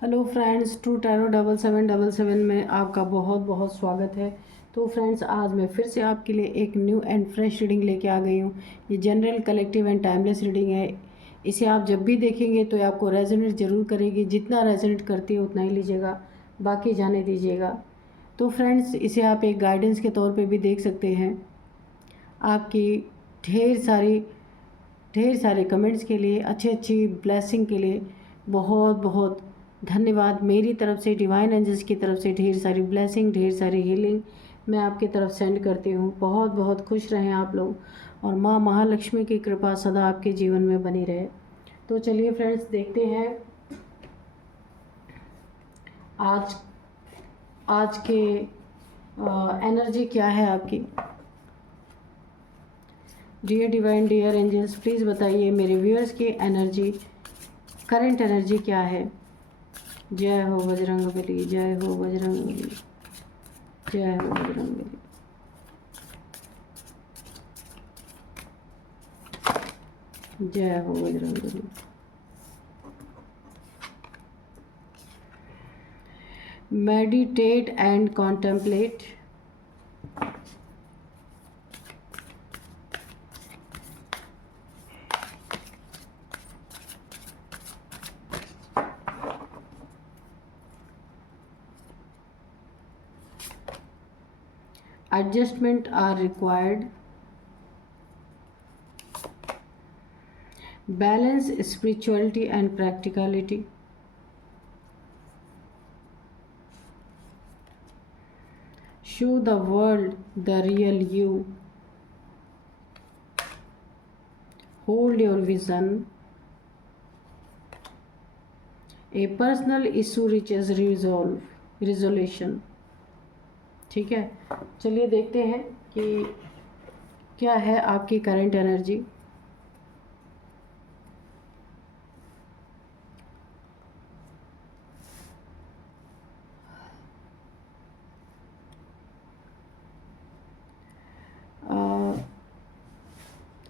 Hello friends, true tarot 7777 में आपका बहुत बहुत स्वागत है। तो फ्रेंड्स, आज मैं फिर से आपके लिए एक न्यू एंड फ्रेश रीडिंग लेके आ गई हूँ। ये general, collective and timeless reading है। इसे आप जब भी देखेंगे तो आपको रेजोनेट ज़रूर करेगी। जितना रेजोनेट करती है उतना ही लीजिएगा, बाकी जाने दीजिएगा। तो फ्रेंड्स, इसे आप एक गाइडेंस के तौर पर भी देख सकते हैं। आपकी ढेर सारे कमेंट्स के लिए, अच्छी ब्लेसिंग के लिए बहुत बहुत धन्यवाद। मेरी तरफ से, डिवाइन एंजल्स की तरफ से ढेर सारी ब्लेसिंग, ढेर सारी हीलिंग मैं आपकी तरफ सेंड करती हूँ। बहुत बहुत खुश रहें आप लोग, और माँ महालक्ष्मी की कृपा सदा आपके जीवन में बनी रहे। तो चलिए फ्रेंड्स, देखते हैं आज आज के एनर्जी क्या है आपकी। Dear divine, dear angels, please बताइए मेरे व्यूअर्स की एनर्जी, करंट एनर्जी क्या है। जय हो बजरंगबली, जय हो बजरंगबली, जय हो बजरंगबली। जय हो Bajrangbali. Meditate and contemplate. Adjustment are required. Balance spirituality and practicality. Show the world the real you. Hold your vision. A personal issue reaches resolution. ठीक है, चलिए देखते हैं कि क्या है आपकी करंट एनर्जी।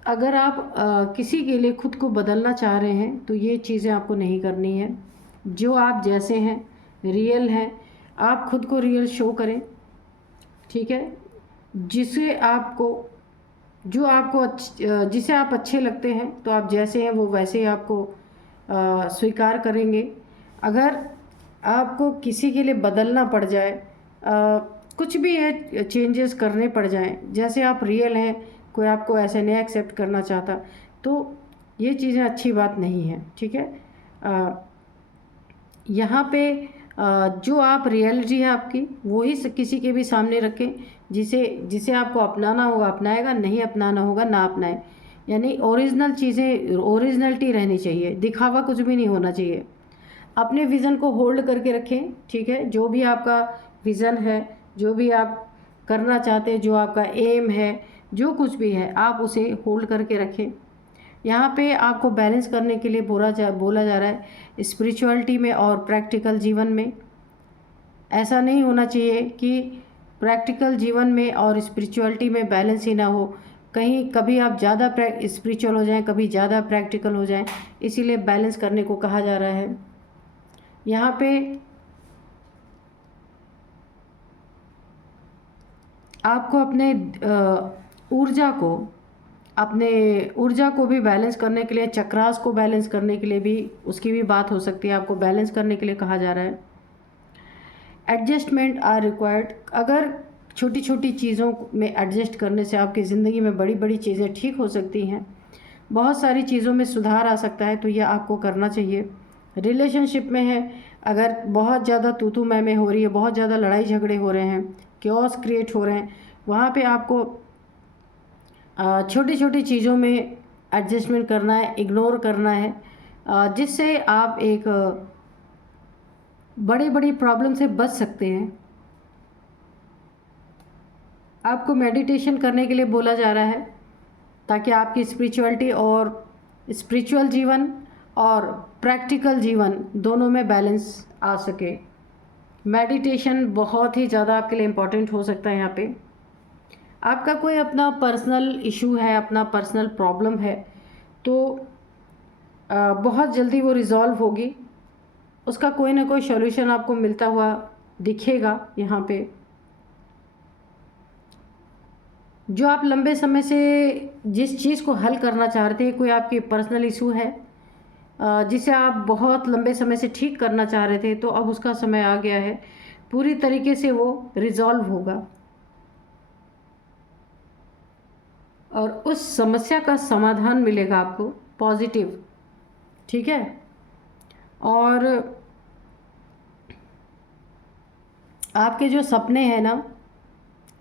अगर आप किसी के लिए खुद को बदलना चाह रहे हैं तो ये चीज़ें आपको नहीं करनी है। जो आप जैसे हैं, रियल हैं, आप खुद को रियल शो करें। ठीक है, जिसे आपको जिसे आप अच्छे लगते हैं, तो आप जैसे हैं वो वैसे ही आपको स्वीकार करेंगे। अगर आपको किसी के लिए बदलना पड़ जाए, कुछ भी है, चेंजेस करने पड़ जाएं, जैसे आप रियल हैं, कोई आपको ऐसे नहीं एक्सेप्ट करना चाहता, तो ये चीज़ें अच्छी बात नहीं है। ठीक है, यहाँ पे जो आप रियलिटी है आपकी, वही किसी के भी सामने रखें। जिसे आपको अपनाना होगा अपनाएगा, नहीं अपनाना होगा ना अपनाए। यानी ओरिजिनल चीज़ें, ओरिजिनलिटी रहनी चाहिए, दिखावा कुछ भी नहीं होना चाहिए। अपने विज़न को होल्ड करके रखें। ठीक है, जो भी आपका विज़न है, जो भी आप करना चाहते हैं, जो आपका एम है, जो कुछ भी है, आप उसे होल्ड करके रखें। यहाँ पे आपको बैलेंस करने के लिए बोला जा रहा है स्पिरिचुअलिटी में और प्रैक्टिकल जीवन में। ऐसा नहीं होना चाहिए कि प्रैक्टिकल जीवन में और स्पिरिचुअलिटी में बैलेंस ही ना हो। कहीं कभी आप ज़्यादा स्पिरिचुअल हो जाएं, कभी ज़्यादा प्रैक्टिकल हो जाएं, इसीलिए बैलेंस करने को कहा जा रहा है। यहाँ पे आपको अपने ऊर्जा को भी बैलेंस करने के लिए, चक्रास को बैलेंस करने के लिए भी, उसकी भी बात हो सकती है। आपको बैलेंस करने के लिए कहा जा रहा है। Adjustment are required. अगर छोटी छोटी चीज़ों में एडजस्ट करने से आपकी ज़िंदगी में बड़ी बड़ी चीज़ें ठीक हो सकती हैं, बहुत सारी चीज़ों में सुधार आ सकता है, तो यह आपको करना चाहिए। रिलेशनशिप में है, अगर बहुत ज़्यादा तू मैं हो रही है, बहुत ज़्यादा लड़ाई झगड़े हो रहे हैं, क्योस क्रिएट हो रहे हैं, वहाँ पे आपको छोटी छोटी चीज़ों में एडजस्टमेंट करना है, इग्नोर करना है, जिससे आप एक बड़ी बड़ी प्रॉब्लम से बच सकते हैं। आपको मेडिटेशन करने के लिए बोला जा रहा है, ताकि आपकी स्पिरिचुअलिटी और स्पिरिचुअल जीवन और प्रैक्टिकल जीवन दोनों में बैलेंस आ सके। मेडिटेशन बहुत ही ज़्यादा आपके लिए इम्पोर्टेंट हो सकता है। यहाँ पे आपका कोई अपना पर्सनल इशू है, अपना पर्सनल प्रॉब्लम है, तो बहुत जल्दी वो रिज़ॉल्व होगी। उसका कोई ना कोई सॉल्यूशन आपको मिलता हुआ दिखेगा यहाँ पे। जो आप लंबे समय से जिस चीज़ को हल करना चाहते हैं, कोई आपकी पर्सनल इशू है जिसे आप बहुत लंबे समय से ठीक करना चाह रहे थे, तो अब उसका समय आ गया है, पूरी तरीके से वो रिजॉल्व होगा और उस समस्या का समाधान मिलेगा आपको पॉजिटिव। ठीक है, और आपके जो सपने हैं ना,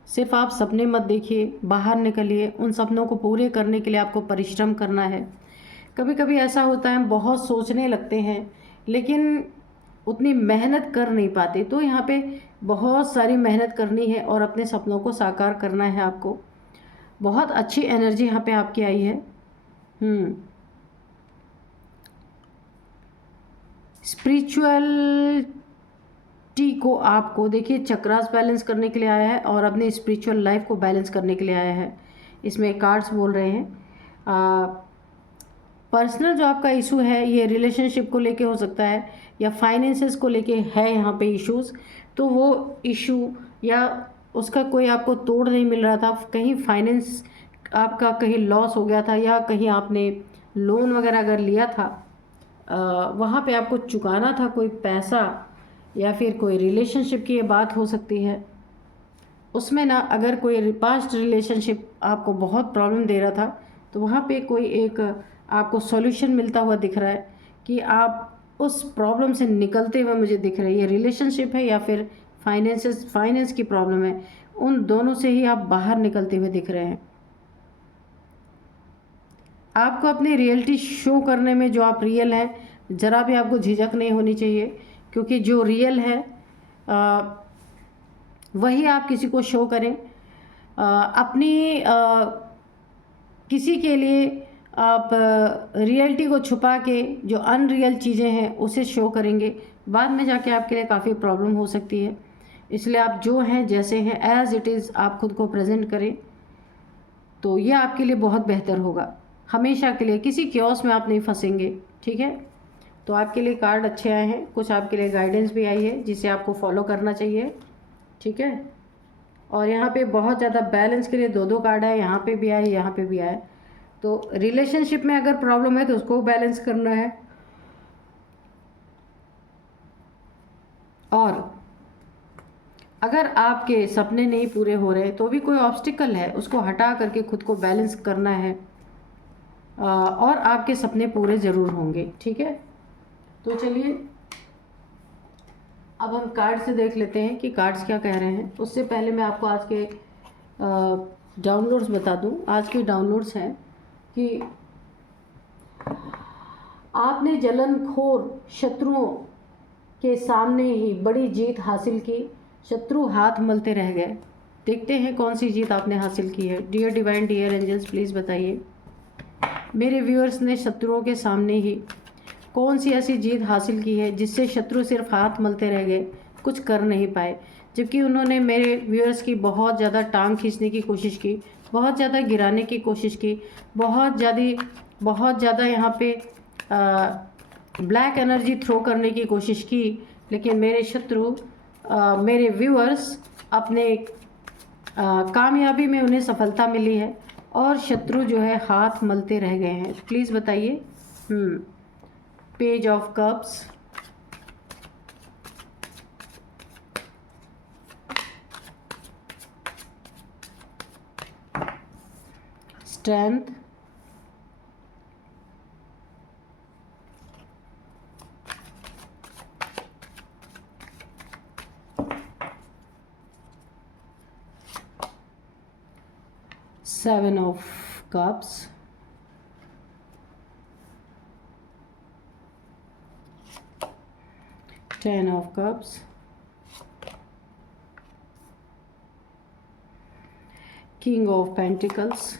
सिर्फ आप सपने मत देखिए, बाहर निकलिए। उन सपनों को पूरे करने के लिए आपको परिश्रम करना है। कभी कभी ऐसा होता है हम बहुत सोचने लगते हैं लेकिन उतनी मेहनत कर नहीं पाते, तो यहाँ पे बहुत सारी मेहनत करनी है और अपने सपनों को साकार करना है आपको। बहुत अच्छी एनर्जी यहाँ पे आपकी आई है। स्पिरिचुअलिटी को आपको देखिए चक्रास बैलेंस करने के लिए आया है और अपनी स्पिरिचुअल लाइफ को बैलेंस करने के लिए आया है। इसमें कार्ड्स बोल रहे हैं पर्सनल जो आपका इशू है ये रिलेशनशिप को लेके हो सकता है या फाइनेंसेस को लेके है यहाँ पे इश्यूज, तो वो इशू या उसका कोई आपको तोड़ नहीं मिल रहा था, कहीं फाइनेंस आपका कहीं लॉस हो गया था या कहीं आपने लोन वगैरह अगर लिया था वहाँ पे आपको चुकाना था कोई पैसा, या फिर कोई रिलेशनशिप की ये बात हो सकती है। उसमें ना अगर कोई पास्ट रिलेशनशिप आपको बहुत प्रॉब्लम दे रहा था तो वहाँ पे कोई एक आपको सॉल्यूशन मिलता हुआ दिख रहा है कि आप उस प्रॉब्लम से निकलते हुए मुझे दिख रहा है। ये रिलेशनशिप है या फिर फाइनेंस की प्रॉब्लम है, उन दोनों से ही आप बाहर निकलते हुए दिख रहे हैं। आपको अपनी रियलिटी शो करने में, जो आप रियल हैं, ज़रा भी आपको झिझक नहीं होनी चाहिए, क्योंकि जो रियल है वही आप किसी को शो करें। अपनी किसी के लिए आप रियलिटी को छुपा के जो अनरियल चीज़ें हैं उसे शो करेंगे, बाद में जाके आपके लिए काफ़ी प्रॉब्लम हो सकती है। इसलिए आप जो हैं जैसे हैं एज़ इट इज़ आप खुद को प्रेजेंट करें, तो ये आपके लिए बहुत बेहतर होगा। हमेशा के लिए किसी क्योस में आप नहीं फंसेंगे। ठीक है, तो आपके लिए कार्ड अच्छे आए हैं, कुछ आपके लिए गाइडेंस भी आई है जिसे आपको फॉलो करना चाहिए। ठीक है, और यहाँ पे बहुत ज़्यादा बैलेंस के लिए दो कार्ड है, यहाँ पे भी आए, यहाँ पे भी आए। तो रिलेशनशिप में अगर प्रॉब्लम है तो उसको बैलेंस करना है, और अगर आपके सपने नहीं पूरे हो रहे तो भी कोई ऑब्स्टिकल है उसको हटा करके खुद को बैलेंस करना है और आपके सपने पूरे ज़रूर होंगे। ठीक है, तो चलिए अब हम कार्ड से देख लेते हैं कि कार्ड्स क्या कह रहे हैं। उससे पहले मैं आपको आज के डाउनलोड्स बता दूं। आज के डाउनलोड्स हैं कि आपने जलनखोर शत्रुओं के सामने ही बड़ी जीत हासिल की, शत्रु हाथ मलते रह गए। देखते हैं कौन सी जीत आपने हासिल की है। Dear divine, dear angels, please बताइए मेरे व्यूअर्स ने शत्रुओं के सामने ही कौन सी ऐसी जीत हासिल की है जिससे शत्रु सिर्फ हाथ मलते रह गए, कुछ कर नहीं पाए, जबकि उन्होंने मेरे व्यूअर्स की बहुत ज़्यादा टांग खींचने की कोशिश की, बहुत ज़्यादा गिराने की कोशिश की, बहुत ज़्यादा यहाँ पे ब्लैक एनर्जी थ्रो करने की कोशिश की, लेकिन मेरे शत्रु मेरे व्यूअर्स अपने कामयाबी में उन्हें सफलता मिली है और शत्रु जो है हाथ मलते रह गए हैं। प्लीज़ बताइए। Page of cups, strength, seven of cups, ten of cups, king of pentacles,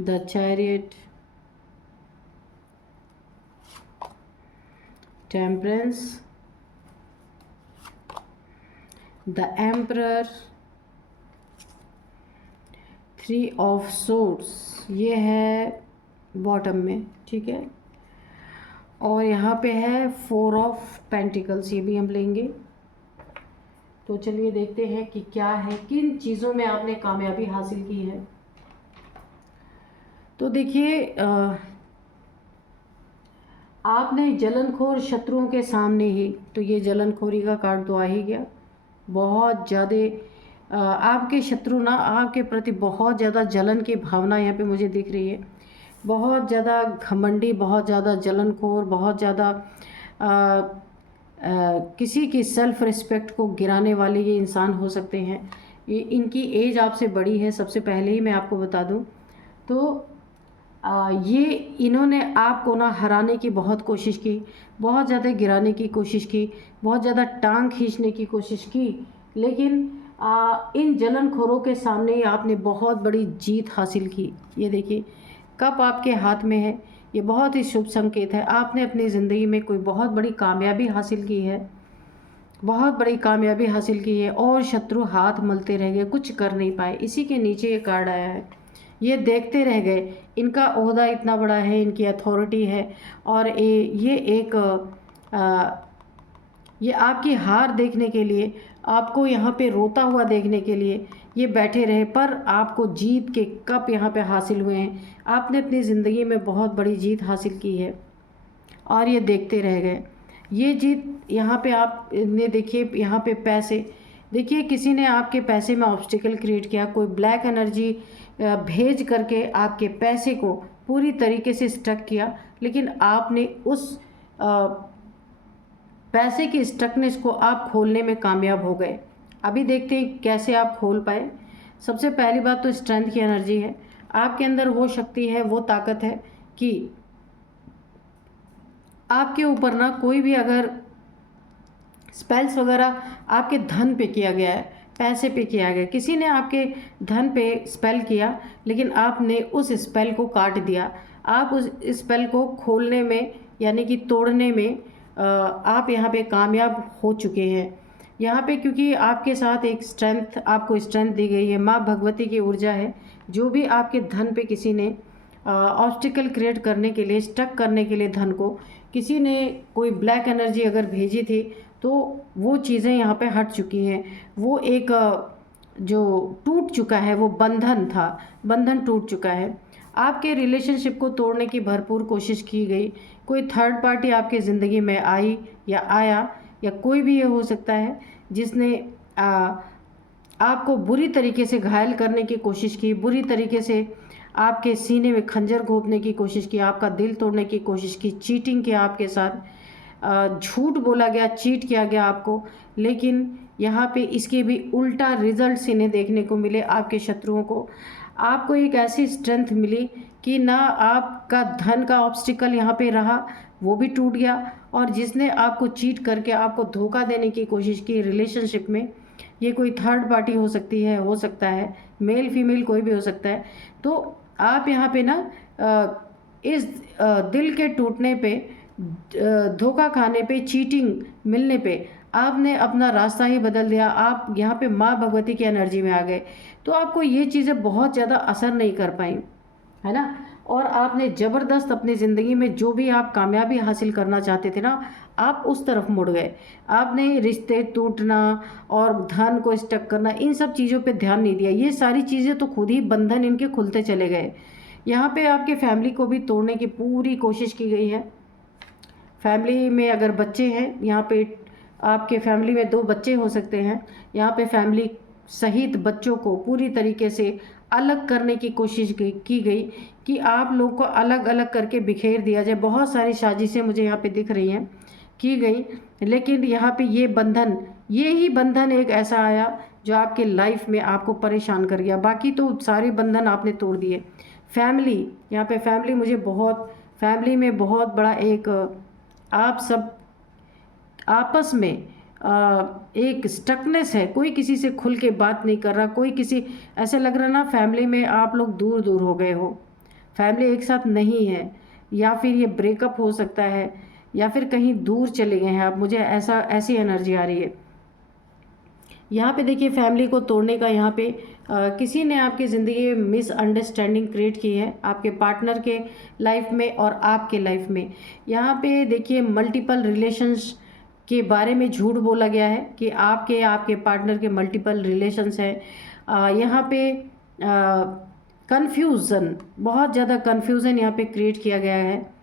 the chariot, temperance, the emperor, three of swords, ये है बॉटम में। ठीक है, और यहाँ पे है 4 ऑफ पेंटिकल्स, ये भी हम लेंगे। तो चलिए देखते हैं कि क्या है, किन चीज़ों में आपने कामयाबी हासिल की है। तो देखिए आपने जलनखोर शत्रुओं के सामने ही, तो ये जलनखोरी का कार्ड तो आ ही गया। बहुत ज़्यादा आपके शत्रु ना आपके प्रति बहुत ज़्यादा जलन की भावना यहाँ पे मुझे दिख रही है। बहुत ज़्यादा घमंडी, बहुत ज़्यादा जलनखोर, बहुत ज़्यादा किसी की सेल्फ रिस्पेक्ट को गिराने वाले ये इंसान हो सकते हैं। ये इनकी एज आपसे बड़ी है, सबसे पहले ही मैं आपको बता दूं। तो ये इन्होंने आपको ना हराने की बहुत कोशिश की, बहुत ज़्यादा गिराने की कोशिश की, बहुत ज़्यादा टांग खींचने की कोशिश की, लेकिन इन जलनखोरों के सामने ही आपने बहुत बड़ी जीत हासिल की। ये देखिए कप आपके हाथ में है, ये बहुत ही शुभ संकेत है। आपने अपनी ज़िंदगी में कोई बहुत बड़ी कामयाबी हासिल की है, बहुत बड़ी कामयाबी हासिल की है, और शत्रु हाथ मलते रह गए, कुछ कर नहीं पाए। इसी के नीचे ये कार्ड आया है, ये देखते रह गए। इनका ओहदा इतना बड़ा है, इनकी अथॉरिटी है, और ये एक ये आपकी हार देखने के लिए, आपको यहाँ पे रोता हुआ देखने के लिए ये बैठे रहे, पर आपको जीत के कप यहाँ पे हासिल हुए हैं। आपने अपनी ज़िंदगी में बहुत बड़ी जीत हासिल की है और ये देखते रह गए। ये जीत यहाँ पे आपने देखिए, यहाँ पे पैसे देखिए, किसी ने आपके पैसे में ऑब्स्टिकल क्रिएट किया, कोई ब्लैक एनर्जी भेज करके आपके पैसे को पूरी तरीके से स्टक किया, लेकिन आपने उस पैसे की स्टकनेस को आप खोलने में कामयाब हो गए। अभी देखते हैं कैसे आप खोल पाए। सबसे पहली बात तो स्ट्रेंथ की एनर्जी है, आपके अंदर वो शक्ति है, वो ताकत है कि आपके ऊपर ना कोई भी अगर स्पेल्स वगैरह आपके धन पे किया गया है, पैसे पे किया गया, किसी ने आपके धन पे स्पेल किया, लेकिन आपने उस स्पेल को काट दिया। आप उस स्पेल को खोलने में यानी कि तोड़ने में आप यहाँ पे कामयाब हो चुके हैं। यहाँ पे क्योंकि आपके साथ एक स्ट्रेंथ, आपको स्ट्रेंथ दी गई है, माँ भगवती की ऊर्जा है। जो भी आपके धन पे किसी ने ऑब्स्टिकल क्रिएट करने के लिए, स्टक करने के लिए धन को किसी ने कोई ब्लैक एनर्जी अगर भेजी थी, तो वो चीज़ें यहाँ पे हट चुकी हैं। वो एक जो टूट चुका है, वो बंधन था, बंधन टूट चुका है। आपके रिलेशनशिप को तोड़ने की भरपूर कोशिश की गई। कोई थर्ड पार्टी आपकी ज़िंदगी में आई या आया, या कोई भी ये हो सकता है जिसने आपको बुरी तरीके से घायल करने की कोशिश की, बुरी तरीके से आपके सीने में खंजर घोंपने की कोशिश की, आपका दिल तोड़ने की कोशिश की, चीटिंग किया आपके साथ, झूठ बोला गया, चीट किया गया आपको। लेकिन यहाँ पे इसके भी उल्टा रिजल्ट्स इन्हें देखने को मिले। आपके शत्रुओं को आपको एक ऐसी स्ट्रेंथ मिली कि ना आपका धन का ऑब्स्टिकल यहाँ पे रहा, वो भी टूट गया, और जिसने आपको चीट करके आपको धोखा देने की कोशिश की रिलेशनशिप में, ये कोई थर्ड पार्टी हो सकती है, हो सकता है मेल फीमेल कोई भी हो सकता है। तो आप यहाँ पे ना इस दिल के टूटने पे, धोखा खाने पे, चीटिंग मिलने पे आपने अपना रास्ता ही बदल दिया। आप यहाँ पे माँ भगवती की एनर्जी में आ गए, तो आपको ये चीज़ें बहुत ज़्यादा असर नहीं कर पाई, है ना। और आपने ज़बरदस्त अपनी ज़िंदगी में जो भी आप कामयाबी हासिल करना चाहते थे ना, आप उस तरफ मुड़ गए। आपने रिश्ते टूटना और धन को स्टक करना, इन सब चीज़ों पे ध्यान नहीं दिया। ये सारी चीज़ें तो खुद ही बंधन इनके खुलते चले गए। यहाँ पे आपके फैमिली को भी तोड़ने की पूरी कोशिश की गई है। फैमिली में अगर बच्चे हैं, यहाँ पे आपके फैमिली में 2 बच्चे हो सकते हैं। यहाँ पे फैमिली सहित बच्चों को पूरी तरीके से अलग करने की कोशिश की गई कि आप लोग को अलग अलग करके बिखेर दिया जाए। बहुत सारी साजिशें मुझे यहाँ पे दिख रही हैं की गई, लेकिन यहाँ पे ये बंधन, ये ही बंधन एक ऐसा आया जो आपके लाइफ में आपको परेशान कर गया। बाकी तो सारे बंधन आपने तोड़ दिए। फैमिली, यहाँ पे फैमिली मुझे बहुत, फैमिली में बहुत बड़ा एक आप सब आपस में एक स्टकनेस है। कोई किसी से खुल के बात नहीं कर रहा, कोई किसी, ऐसे लग रहा ना फैमिली में आप लोग दूर दूर हो गए हो, फैमिली एक साथ नहीं है, या फिर ये ब्रेकअप हो सकता है, या फिर कहीं दूर चले गए हैं आप। मुझे ऐसी एनर्जी आ रही है। यहाँ पे देखिए फैमिली को तोड़ने का यहाँ पे किसी ने आपकी ज़िंदगी में मिसअंडरस्टैंडिंग क्रिएट की है आपके पार्टनर के लाइफ में और आपके लाइफ में। यहाँ पे देखिए मल्टीपल रिलेशंस के बारे में झूठ बोला गया है कि आपके पार्टनर के मल्टीपल रिलेशंस हैं। यहाँ पे कन्फ्यूज़न, बहुत ज़्यादा कन्फ्यूज़न यहाँ पे क्रिएट किया गया है।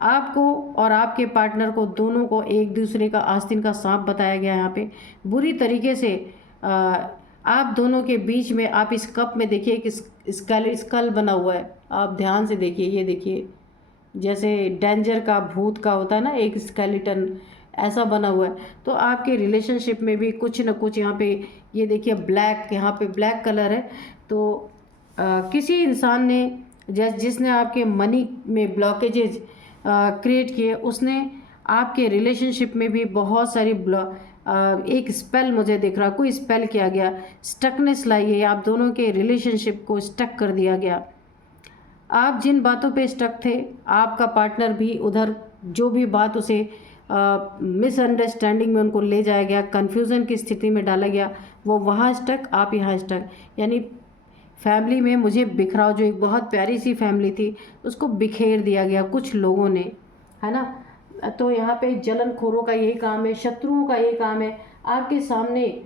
आपको और आपके पार्टनर को दोनों को एक दूसरे का आस्तीन का सांप बताया गया है। यहाँ पे बुरी तरीके से आप दोनों के बीच में, आप इस कप में देखिए एक स्कल बना हुआ है, आप ध्यान से देखिए, ये देखिए जैसे डेंजर का, भूत का होता है ना एक स्केलेटन, ऐसा बना हुआ है। तो आपके रिलेशनशिप में भी कुछ न कुछ यहाँ पे, ये देखिए ब्लैक, यहाँ पे ब्लैक कलर है। तो किसी इंसान ने जिसने आपके मनी में ब्लॉकेजेज क्रिएट किए, उसने आपके रिलेशनशिप में भी बहुत सारी एक स्पेल मुझे दिख रहा, कोई स्पेल किया गया, स्टकनेस लाई है, आप दोनों के रिलेशनशिप को स्टक कर दिया गया। आप जिन बातों पे स्टक थे, आपका पार्टनर भी उधर जो भी बात उसे मिसअंडरस्टैंडिंग में उनको ले जाया गया, कन्फ्यूज़न की स्थिति में डाला गया, वो वहाँ स्टक, आप यहाँ स्टक। यानी फैमिली में मुझे बिखराव, जो एक बहुत प्यारी सी फैमिली थी उसको बिखेर दिया गया कुछ लोगों ने, है ना। तो यहाँ पे जलनखोरों का यही काम है, शत्रुओं का यही काम है आपके सामने।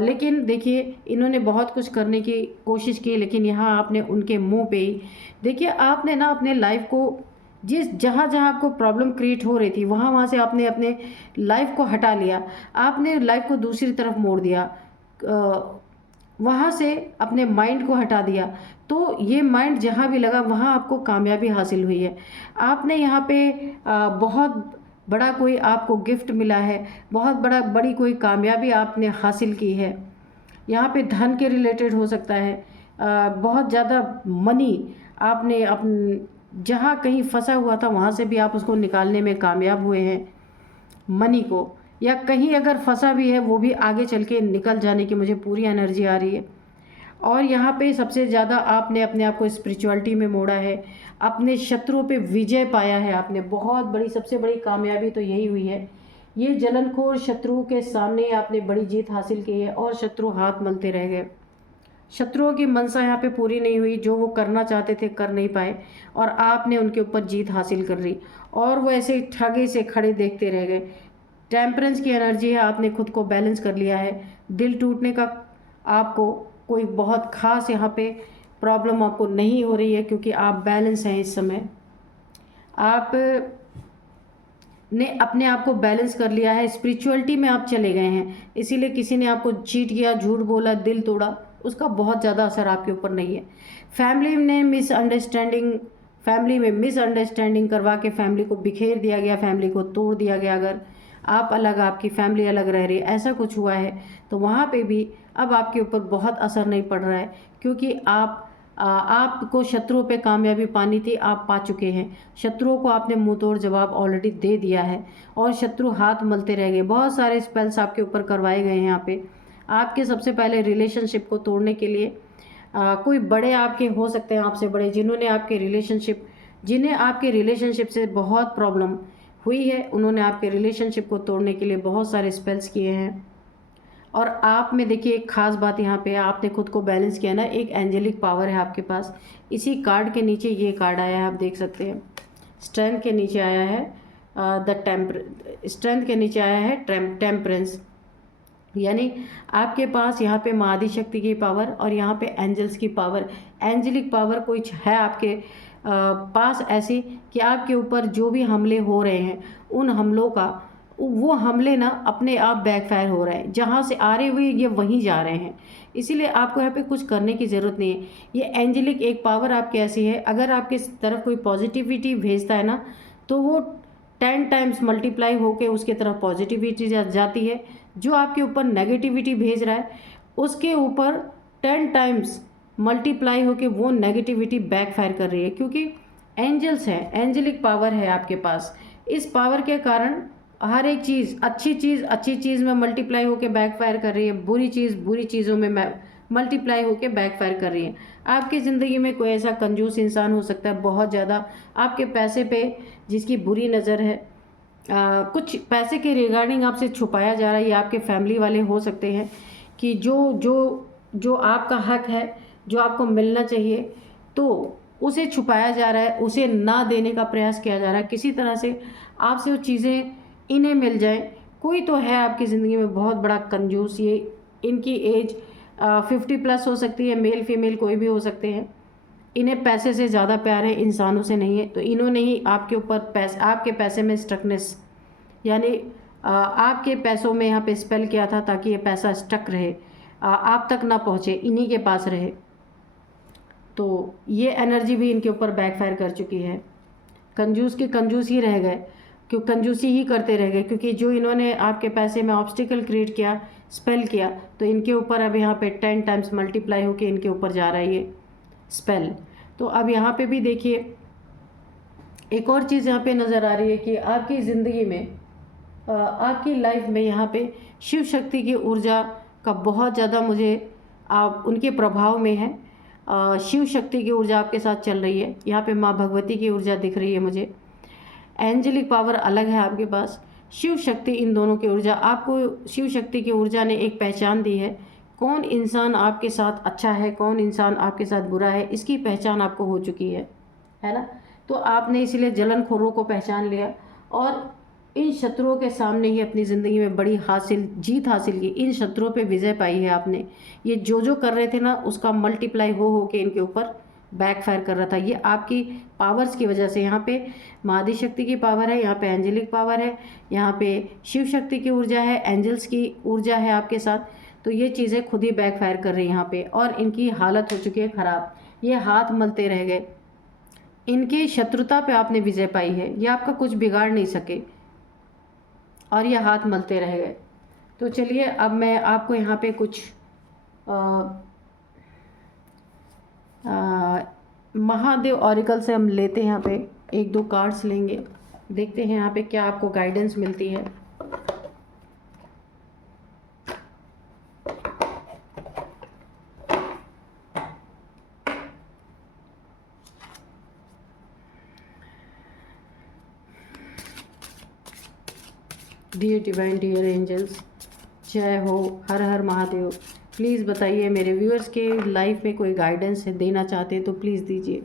लेकिन देखिए इन्होंने बहुत कुछ करने की कोशिश की, लेकिन यहाँ आपने उनके मुंह पे ही देखिए, आपने ना अपने लाइफ को जहाँ जहाँ आपको प्रॉब्लम क्रिएट हो रही थी वहाँ से आपने अपने लाइफ को हटा लिया, आपने लाइफ को दूसरी तरफ मोड़ दिया, वहाँ से अपने माइंड को हटा दिया। तो ये माइंड जहाँ भी लगा वहाँ आपको कामयाबी हासिल हुई है। आपने यहाँ पे बहुत बड़ा कोई आपको गिफ्ट मिला है, बहुत बड़ी कोई कामयाबी आपने हासिल की है। यहाँ पे धन के रिलेटेड हो सकता है, बहुत ज़्यादा मनी आपने जहाँ कहीं फंसा हुआ था वहाँ से भी आप उसको निकालने में कामयाब हुए हैं मनी को, या कहीं अगर फंसा भी है वो भी आगे चल के निकल जाने की मुझे पूरी एनर्जी आ रही है। और यहाँ पे सबसे ज़्यादा आपने अपने आप को स्पिरिचुअलिटी में मोड़ा है, अपने शत्रुओं पे विजय पाया है आपने, बहुत बड़ी, सबसे बड़ी कामयाबी तो यही हुई है। ये जलनखोर शत्रुओं के सामने आपने बड़ी जीत हासिल की है और शत्रु हाथ मलते रह गए। शत्रुओं की मनसा यहाँ पे पूरी नहीं हुई, जो वो करना चाहते थे कर नहीं पाए और आपने उनके ऊपर जीत हासिल कर ली और वो ऐसे ठगे से खड़े देखते रह गए। टेम्परेंस की एनर्जी है, आपने खुद को बैलेंस कर लिया है। दिल टूटने का आपको कोई बहुत ख़ास यहाँ पे प्रॉब्लम आपको नहीं हो रही है, क्योंकि आप बैलेंस हैं इस समय। आप ने अपने आप को बैलेंस कर लिया है, स्पिरिचुअलिटी में आप चले गए हैं, इसीलिए किसी ने आपको चीट किया, झूठ बोला, दिल तोड़ा, उसका बहुत ज़्यादा असर आपके ऊपर नहीं है। फैमिली में मिसअंडरस्टैंडिंग करवा के फैमिली को बिखेर दिया गया, फैमिली को तोड़ दिया गया। अगर आप अलग, आपकी फैमिली अलग रह रही है, ऐसा कुछ हुआ है, तो वहाँ पे भी अब आपके ऊपर बहुत असर नहीं पड़ रहा है, क्योंकि आपको शत्रुओं पे कामयाबी पानी थी, आप पा चुके हैं। शत्रुओं को आपने मुंह तोड़ जवाब ऑलरेडी दे दिया है और शत्रु हाथ मलते रह गए। बहुत सारे स्पेल्स आपके ऊपर करवाए गए हैं यहाँ पे आपके। सबसे पहले रिलेशनशिप को तोड़ने के लिए कोई बड़े आपके हो सकते हैं, आपसे बड़े, जिन्हें आपके रिलेशनशिप से बहुत प्रॉब्लम हुई है, उन्होंने आपके रिलेशनशिप को तोड़ने के लिए बहुत सारे स्पेल्स किए हैं। और आप में देखिए एक ख़ास बात यहाँ पे, आपने खुद को बैलेंस किया ना, एक एंजेलिक पावर है आपके पास। इसी कार्ड के नीचे ये कार्ड आया है, आप देख सकते हैं। स्ट्रेंथ के नीचे आया है स्ट्रेंथ के नीचे आया है टेम्परेंस, यानी आपके पास यहाँ पे महाआदि शक्ति की पावर और यहाँ पे एंजल्स की पावर, एंजेलिक पावर कोई है आपके पास ऐसी कि आपके ऊपर जो भी हमले हो रहे हैं, उन हमलों का, वो हमले ना अपने आप बैकफायर हो रहे हैं, जहाँ से आ रहे हुए ये वहीं जा रहे हैं। इसीलिए आपको यहाँ पे कुछ करने की ज़रूरत नहीं है। ये एंजेलिक एक पावर आपकी ऐसी है, अगर आपके तरफ कोई पॉजिटिविटी भेजता है ना, तो वो 10 टाइम्स मल्टीप्लाई होके उसके तरफ पॉजिटिविटी जाती है। जो आपके ऊपर नेगेटिविटी भेज रहा है, उसके ऊपर 10 टाइम्स मल्टीप्लाई होके वो नेगेटिविटी बैकफायर कर रही है, क्योंकि एंजल्स हैं, एंजेलिक पावर है आपके पास। इस पावर के कारण हर एक चीज़, अच्छी चीज़ में मल्टीप्लाई होके बैकफायर कर रही है, बुरी चीज़ों में मल्टीप्लाई होके बैकफायर कर रही है। आपकी ज़िंदगी में कोई ऐसा कंजूस इंसान हो सकता है, बहुत ज़्यादा आपके पैसे पे जिसकी बुरी नज़र है, कुछ पैसे के रिगार्डिंग आपसे छुपाया जा रहा है, ये आपके फैमिली वाले हो सकते हैं, कि जो जो जो आपका हक है, जो आपको मिलना चाहिए, तो उसे छुपाया जा रहा है, उसे ना देने का प्रयास किया जा रहा है। किसी तरह से आपसे वो चीज़ें इन्हें मिल जाएं। कोई तो है आपकी ज़िंदगी में बहुत बड़ा कंजूस, ये इनकी एज 50+ हो सकती है, मेल फीमेल कोई भी हो सकते हैं। इन्हें पैसे से ज़्यादा प्यार है, इंसानों से नहीं है। तो इन्होंने ही आपके ऊपर आपके पैसे में स्टकनेस, यानी आपके पैसों में यहाँ पे स्पेल किया था ताकि ये पैसा स्टक रहे, आप तक ना पहुँचे, इन्हीं के पास रहे। तो ये एनर्जी भी इनके ऊपर बैकफायर कर चुकी है। कंजूस के कंजूस ही रह गए, क्यों कंजूसी ही करते रह गए, क्योंकि जो इन्होंने आपके पैसे में ऑब्स्टिकल क्रिएट किया, स्पेल किया, तो इनके ऊपर अब यहाँ पे 10 टाइम्स मल्टीप्लाई होकर इनके ऊपर जा रहा है ये स्पेल। तो अब यहाँ पे भी देखिए एक और चीज़ यहाँ पे नज़र आ रही है कि आपकी ज़िंदगी में, आपकी लाइफ में यहाँ पे शिव शक्ति की ऊर्जा का बहुत ज़्यादा मुझे आप उनके प्रभाव में है। शिव शक्ति की ऊर्जा आपके साथ चल रही है। यहाँ पे माँ भगवती की ऊर्जा दिख रही है मुझे। एंजेलिक पावर अलग है आपके पास, शिव शक्ति, इन दोनों की ऊर्जा। आपको शिव शक्ति की ऊर्जा ने एक पहचान दी है। कौन इंसान आपके साथ अच्छा है, कौन इंसान आपके साथ बुरा है, इसकी पहचान आपको हो चुकी है ना। तो आपने इसलिए जलनखोरों को पहचान लिया और इन शत्रुओं के सामने ही अपनी ज़िंदगी में बड़ी जीत हासिल की। इन शत्रुओं पे विजय पाई है आपने। ये जो कर रहे थे ना, उसका मल्टीप्लाई हो के इनके ऊपर बैकफायर कर रहा था। ये आपकी पावर्स की वजह से, यहाँ पे महादी शक्ति की पावर है, यहाँ पे एंजेलिक पावर है, यहाँ पे शिव शक्ति की ऊर्जा है, एंजल्स की ऊर्जा है आपके साथ। तो ये चीज़ें खुद ही बैकफायर कर रही हैं यहाँ पे, और इनकी हालत हो चुकी है ख़राब। ये हाथ मलते रह गए। इनकी शत्रुता पे आपने विजय पाई है, ये आपका कुछ बिगाड़ नहीं सके और ये हाथ मलते रह गए। तो चलिए अब मैं आपको यहाँ पे कुछ महादेव ऑरिकल से हम लेते हैं। यहाँ पे 1-2 कार्ड्स लेंगे, देखते हैं यहाँ पे क्या आपको गाइडेंस मिलती है। डियर डिवाइन, डियर एंजल्स, जय हो, हर हर महादेव। प्लीज़ बताइए, मेरे व्यूअर्स के लाइफ में कोई गाइडेंस देना चाहते हैं तो प्लीज़ दीजिए।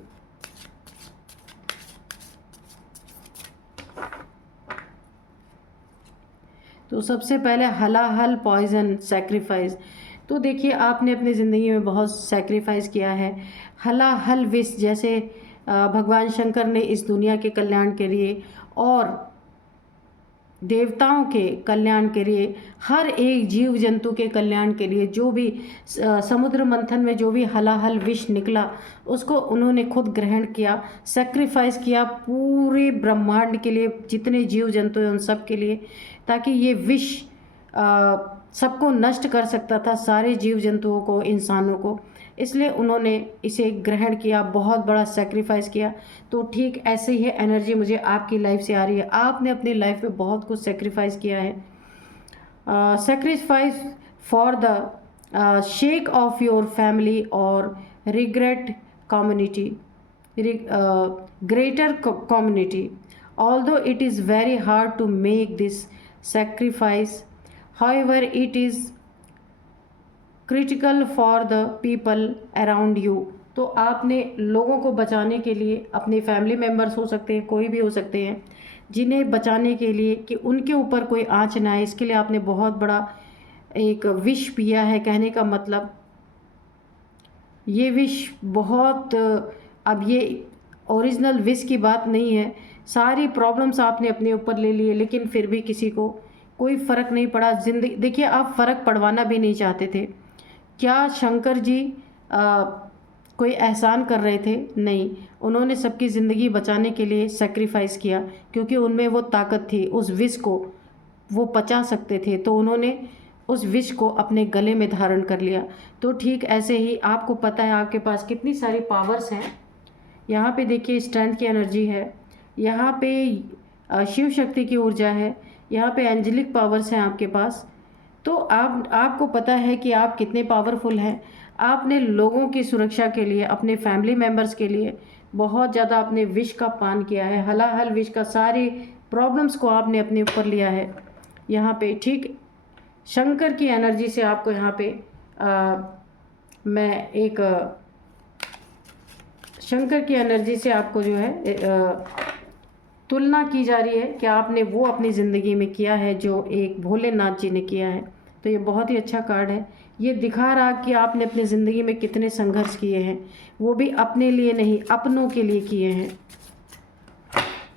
तो सबसे पहले हलाहल पॉइजन सैक्रिफाइस। तो देखिए आपने अपनी ज़िंदगी में बहुत सैक्रिफाइस किया है। हलाहल विष, जैसे भगवान शंकर ने इस दुनिया के कल्याण के लिए और देवताओं के कल्याण के लिए, हर एक जीव जंतु के कल्याण के लिए, जो भी समुद्र मंथन में जो भी हलाहल विष निकला, उसको उन्होंने खुद ग्रहण किया, सेक्रीफाइस किया पूरे ब्रह्मांड के लिए, जितने जीव जंतु हैं उन सब के लिए, ताकि ये विष सबको नष्ट कर सकता था, सारे जीव जंतुओं को, इंसानों को। इसलिए उन्होंने इसे ग्रहण किया, बहुत बड़ा सेक्रीफाइस किया। तो ठीक ऐसे ही एनर्जी मुझे आपकी लाइफ से आ रही है। आपने अपनी लाइफ में बहुत कुछ सेक्रीफाइस किया है। Sacrifice for the sake of your family और greater community, greater community. Although it is very hard to make this sacrifice, however, it is critical for the people around you. तो आपने लोगों को बचाने के लिए, अपने फैमिली मेम्बर्स हो सकते हैं, कोई भी हो सकते हैं, जिन्हें बचाने के लिए कि उनके ऊपर कोई आँच ना आए, इसके लिए आपने बहुत बड़ा एक विष पिया है। कहने का मतलब ये विष बहुत, अब ये ओरिजिनल विष की बात नहीं है, सारी प्रॉब्लम्स आपने अपने ऊपर ले लिए, लेकिन फिर भी किसी को कोई फ़र्क नहीं पड़ा। जिंदगी देखिए, आप फ़र्क पड़वाना भी नहीं चाहते थे। क्या शंकर जी कोई एहसान कर रहे थे? नहीं, उन्होंने सबकी ज़िंदगी बचाने के लिए सेक्रीफाइस किया, क्योंकि उनमें वो ताकत थी, उस विष को वो पचा सकते थे, तो उन्होंने उस विष को अपने गले में धारण कर लिया। तो ठीक ऐसे ही आपको पता है आपके पास कितनी सारी पावर्स हैं। यहाँ पे देखिए स्ट्रेंथ की एनर्जी है, यहाँ पे शिव शक्ति की ऊर्जा है, यहाँ पे एंजेलिक पावर्स हैं आपके पास। तो आपको पता है कि आप कितने पावरफुल हैं। आपने लोगों की सुरक्षा के लिए, अपने फैमिली मेम्बर्स के लिए बहुत ज़्यादा आपने विष का पान किया है, हलाहल विष का, सारी प्रॉब्लम्स को आपने अपने ऊपर लिया है। यहाँ पे ठीक शंकर की एनर्जी से आपको यहाँ पे मैं एक शंकर की एनर्जी से आपको जो है तुलना की जा रही है कि आपने वो अपनी ज़िंदगी में किया है जो एक भोलेनाथ जी ने किया है। तो ये बहुत ही अच्छा कार्ड है। ये दिखा रहा कि आपने अपनी ज़िंदगी में कितने संघर्ष किए हैं, वो भी अपने लिए नहीं, अपनों के लिए किए हैं।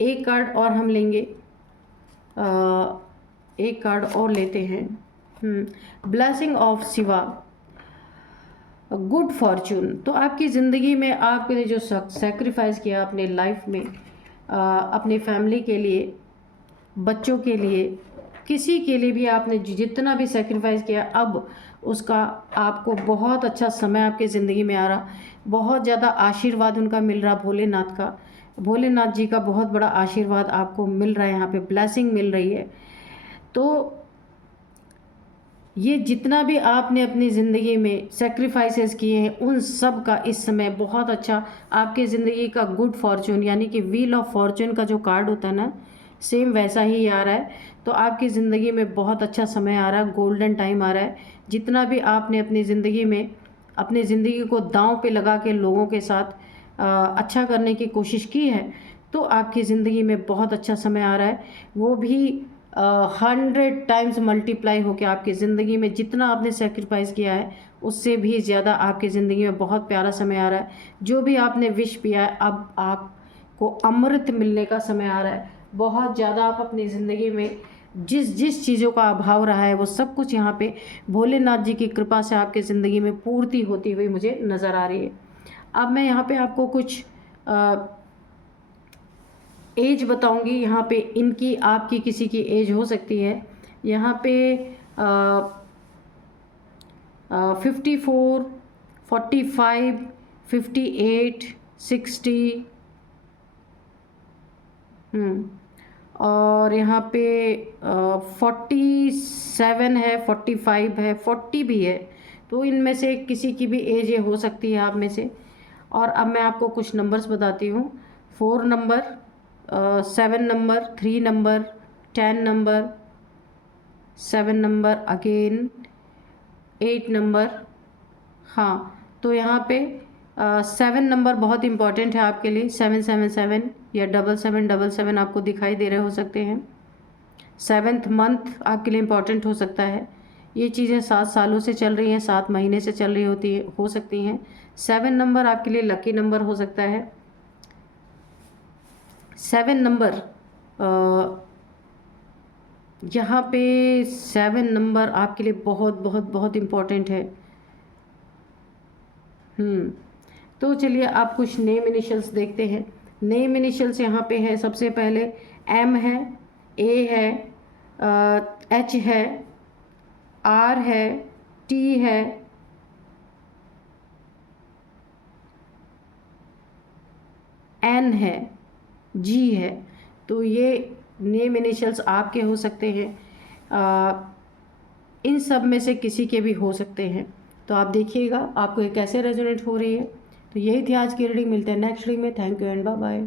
एक कार्ड और हम लेंगे, एक कार्ड और लेते हैं। Blessing of Shiva, good Fortune. तो आपकी ज़िंदगी में आपने जो सेक्रीफाइस किया अपने लाइफ में, अपनी फैमिली के लिए, बच्चों के लिए, किसी के लिए भी आपने जितना भी सेक्रीफाइस किया, अब उसका आपको बहुत अच्छा समय आपकी ज़िंदगी में आ रहा, बहुत ज़्यादा आशीर्वाद उनका मिल रहा, भोलेनाथ का, भोलेनाथ जी का बहुत बड़ा आशीर्वाद आपको मिल रहा है, यहाँ पे ब्लेसिंग मिल रही है। तो ये जितना भी आपने अपनी ज़िंदगी में सेक्रीफाइसेस किए हैं, उन सब का इस समय बहुत अच्छा आपके ज़िंदगी का गुड फॉर्चून, यानी कि व्हील ऑफ फॉर्चून का जो कार्ड होता है ना, सेम वैसा ही आ रहा है। तो आपकी ज़िंदगी में बहुत अच्छा समय आ रहा है, गोल्डन टाइम आ रहा है। जितना भी आपने अपनी ज़िंदगी में अपनी ज़िंदगी को दांव पे लगा के लोगों के साथ अच्छा करने की कोशिश की है, तो आपकी ज़िंदगी में बहुत अच्छा समय आ रहा है। वो भी 100 टाइम्स मल्टीप्लाई होकर आपकी ज़िंदगी में जितना आपने सेक्रीफाइस किया है, उससे भी ज़्यादा आपकी ज़िंदगी में बहुत प्यारा समय आ रहा है। जो भी आपने विश किया है, अब आपको अमृत मिलने का समय आ रहा है। बहुत ज़्यादा आप अपनी ज़िंदगी में जिस जिस चीज़ों का अभाव रहा है, वो सब कुछ यहाँ पे भोलेनाथ जी की कृपा से आपकी ज़िंदगी में पूर्ति होती हुई मुझे नज़र आ रही है। अब मैं यहाँ पे आपको कुछ एज बताऊंगी। यहाँ पे इनकी आपकी किसी की एज हो सकती है। यहाँ पे 54, 45, 58, 60, और यहाँ पे 47 है, 45 है, 40 भी है। तो इनमें से किसी की भी एज ये हो सकती है आप में से। और अब मैं आपको कुछ नंबर्स बताती हूँ। 4 number, 7 number, 3 number, 10 number, 7 number again, 8 number. हाँ, तो यहाँ पे 7 नंबर बहुत इंपॉर्टेंट है आपके लिए। 777 या 7777 आपको दिखाई दे रहे हो सकते हैं। 7th मंथ आपके लिए इम्पॉर्टेंट हो सकता है। ये चीज़ें 7 सालों से चल रही हैं, 7 महीने से चल रही हो सकती हैं। 7 नंबर आपके लिए लकी नंबर हो सकता है। 7 नंबर यहाँ पे 7 नंबर आपके लिए बहुत बहुत बहुत इम्पॉर्टेंट है। तो चलिए आप कुछ नेम इनिशियल्स देखते हैं। नेम इनिशियल्स यहाँ पे है, सबसे पहले एम है, ए है, एच है, आर है, टी है, एन है, जी है। तो ये नेम इनिशियल्स आपके हो सकते हैं, इन सब में से किसी के भी हो सकते हैं। तो आप देखिएगा आपको ये कैसे रेजोनेट हो रही है। तो यही थी आज की रीडिंग। मिलते हैं नेक्स्ट रीडिंग में। Thank you and bye bye.